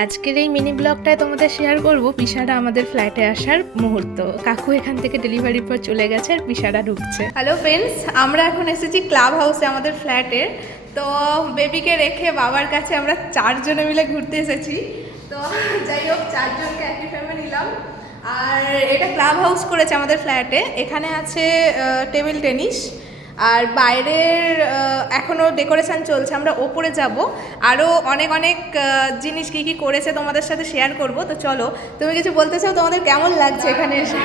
আজকের এই মিনি ব্লগটায় তোমাদের শেয়ার করব পিসারা আমাদের ফ্ল্যাটে আসার মুহূর্ত। কাকু এখান থেকে ডেলিভারির পর চলে গেছে আর পিসারা ঢুকছে। হ্যালো ফ্রেন্ডস, আমরা এখন এসেছি ক্লাব হাউসে আমাদের ফ্ল্যাটের। তো বেবিকে রেখে বাবার কাছে আমরা 4 জনে মিলে ঘুরতে এসেছি। তো যাই হোক, 4 জনকে একই ফ্রেমে নিলাম। আর এটা ক্লাব হাউস করেছে আমাদের ফ্ল্যাটে। এখানে আছে টেবিল টেনিস, আর বাইরের এখনও ডেকোরেশন চলছে। আমরা ওপরে যাব, আরও অনেক অনেক জিনিস কী কী করেছে তোমাদের সাথে শেয়ার করব। তো চলো, তুমি কিছু বলতে চাও? তোমাদের কেমন লাগছে এখানে এসে?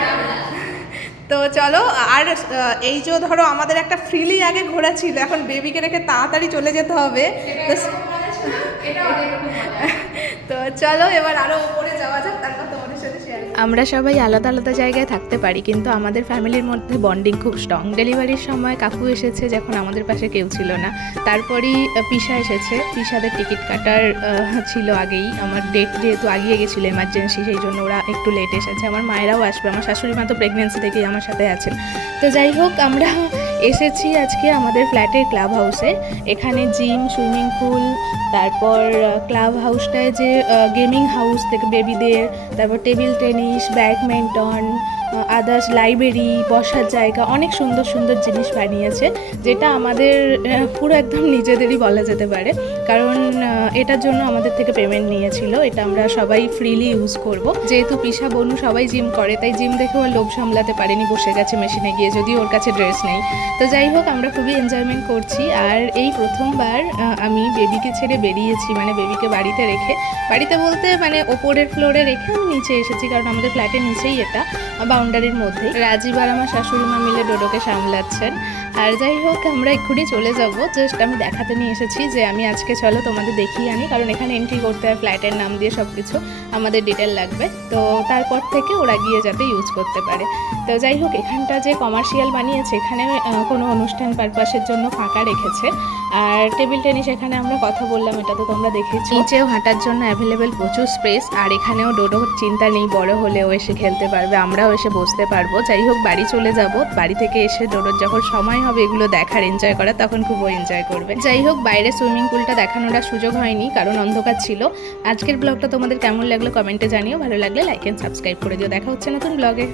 তো চলো। আর এই যে ধরো আমাদের একটা ফ্রিলি আগে ঘোরা ছিল, এখন বেবিকে রেখে তাড়াতাড়ি চলে যেতে হবে। তো চলো এবার আরও উপরে যাওয়া যাক, তারপর তোমাদের সাথে শেয়ার। আমরা সবাই আলাদা আলাদা জায়গায় থাকতে পারি, কিন্তু আমাদের ফ্যামিলির মধ্যে বন্ডিং খুব স্ট্রং। ডেলিভারির সময় কাকু এসেছে যখন আমাদের পাশে কেউ ছিল না, তারপরই পিসা এসেছে। পিসাদের টিকিট কাটার ছিল আগেই, আমার ডেট যেহেতু আগিয়ে গেছিলো এমার্জেন্সি, সেই জন্য ওরা একটু লেট এসেছে। আমার মায়েরাও আসবে, আমার শাশুড়ি মা তো প্রেগনেন্সি থেকেই আমার সাথে আছেন। তো যাই হোক, আমরা এসেছি আজকে আমাদের ফ্ল্যাটের ক্লাব হাউসে। এখানে জিম, সুইমিং পুল, তারপর ক্লাব হাউসটায় যে গেমিং হাউস থেকে বেবিদের, তারপর table tennis, badminton, others, library, বসার জায়গা, অনেক সুন্দর সুন্দর জিনিস বানিয়েছে, যেটা আমাদের পুরো একদম নিজেদেরই বলা যেতে পারে। কারণ এটার জন্য আমাদের থেকে পেমেন্ট নিয়েছিল। এটা আমরা সবাই ফ্রিলি ইউজ করব। যেহেতু পিসা বনু সবাই জিম করে, তাই জিম দেখে ওর লোভ সামলাতে পারেনি, বসে গেছে মেশিনে গিয়ে, যদিও ওর কাছে ড্রেস নেই। তো যাই হোক, আমরা খুবই এনজয়মেন্ট করছি। আর এই প্রথমবার আমি বেবিকে ছেড়ে বেরিয়েছি, মানে বেবিকে বাড়িতে রেখে, বাড়িতে বলতে মানে ওপরের ফ্লোরে রেখে আমি নিচে এসেছি, কারণ আমাদের ফ্ল্যাটের নিচেই এটা, বাউন্ডারির মধ্যেই। রাজীব আর আমার শাশুড়ি মা মিলে ডোডোকে সামলাচ্ছেন। আর যাই হোক, আমরা এক্ষুনি চলে যাব। জাস্ট আমি দেখাতে নিয়ে এসেছি যে আমি আজকে চলো তোমাদের দেখিয়ে আনি, কারণ এখানে এন্ট্রি করতে হয় ফ্ল্যাটের নাম দিয়ে, সব কিছু আমাদের ডিটেল লাগবে। তো তারপর থেকে ওরা গিয়ে যাতে ইউজ করতে পারে। তো যাই হোক, এখানটা যে কমার্শিয়াল বানিয়েছে, এখানে কোনো অনুষ্ঠান পারপাসের জন্য ফাঁকা রেখেছে। আর টেবিল টেনিস এখানে আমরা কথা বললাম, এটা তো তোমরা দেখেছি। নিচেও হাঁটার জন্য অ্যাভেলেবেল প্রচুর স্পেস। আর এখানেও ডোডো চিন্তা নেই, বড় হলেও এসে খেলতে পারবে, আমরাও এসে বসতে পারবো। যাই হোক, বাড়ি চলে যাব। বাড়ি থেকে এসে ডোডোর যখন সময় হবে এগুলো দেখার, এনজয় করার, তখন খুব এনজয় করবে। যাই হোক, বাইরে সুইমিং পুলটা দেখানোর আর সুযোগ হয়নি, কারণ অন্ধকার ছিল। আজকের ব্লগটা তোমাদের কেমন লাগলো কমেন্টে জানিও। ভালো লাগলে লাইক এন্ড সাবস্ক্রাইব করে দিও। দেখা হচ্ছে নতুন ব্লগে।